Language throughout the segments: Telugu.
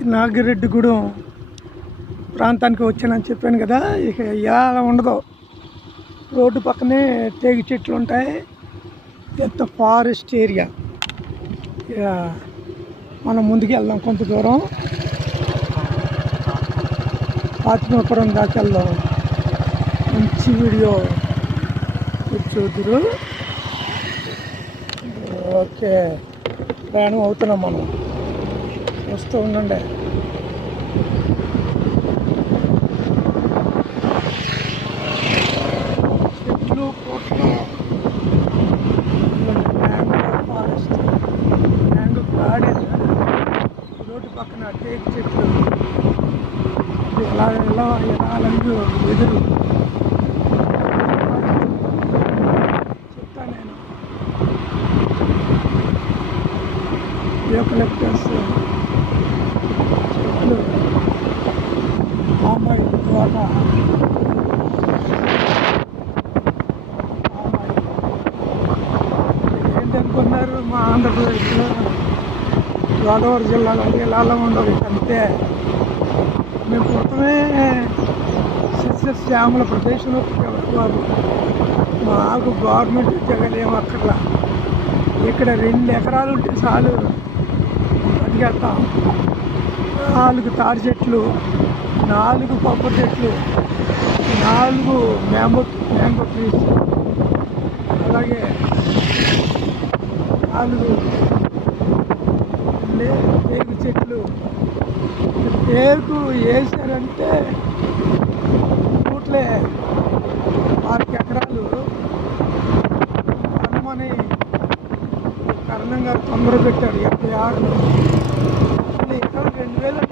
నాగిరెడ్డిగూడెం ప్రాంతానికి వచ్చానని చెప్పాను కదా ఇక ఇలా ఉండదు. రోడ్డు పక్కనే తేగి చెట్లు ఉంటాయి. పెద్ద ఫారెస్ట్ ఏరియా. ఇక మనం ముందుకు వెళ్దాం కొంత దూరం. ఫాతిమాపురం దాకా వెళ్దాం. మంచి వీడియో. చూద్దురు. ఓకే. ప్రయాణం అవుతున్నాం మనం. వస్తూ ఉండండి. చెట్లు మ్యాంగో ఫారెస్ట్. గార్డెన్. రోడ్డు పక్కన టేక్ చెట్లు. ఎలా వెదురు చెప్తా తోట ఏంటనుకున్నారు మా ఆంధ్రప్రదేశ్లో గోదావరి జిల్లాలో ఇలా ఉండదు అంతే. మేము పుట్టమే సస్యశ్యామల ప్రదేశంలో బాబు మాకు గవర్నమెంట్ ఉద్యోగాలు అక్కడ అక్కర్లా. ఇక్కడ రెండు ఎకరాలు ఉంటే చాలు. బతికేస్తాం నాలుగు తాడి చెట్లు నాలుగు పప్పు చెట్లు నాలుగు మ్యాంగో మ్యాంగో ట్రీస్ అలాగే నాలుగు లే- చెట్లు. టేకు వేసారంటే కూట్లే ఆరు ఎకరాలు. హనుమని కరణం గారు తొందర పెట్టారు ఎనభై ఆరులో. Valley Country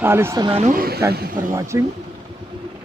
చాలిస్తున్నాను థ్యాంక్ యూ ఫర్ వాచింగ్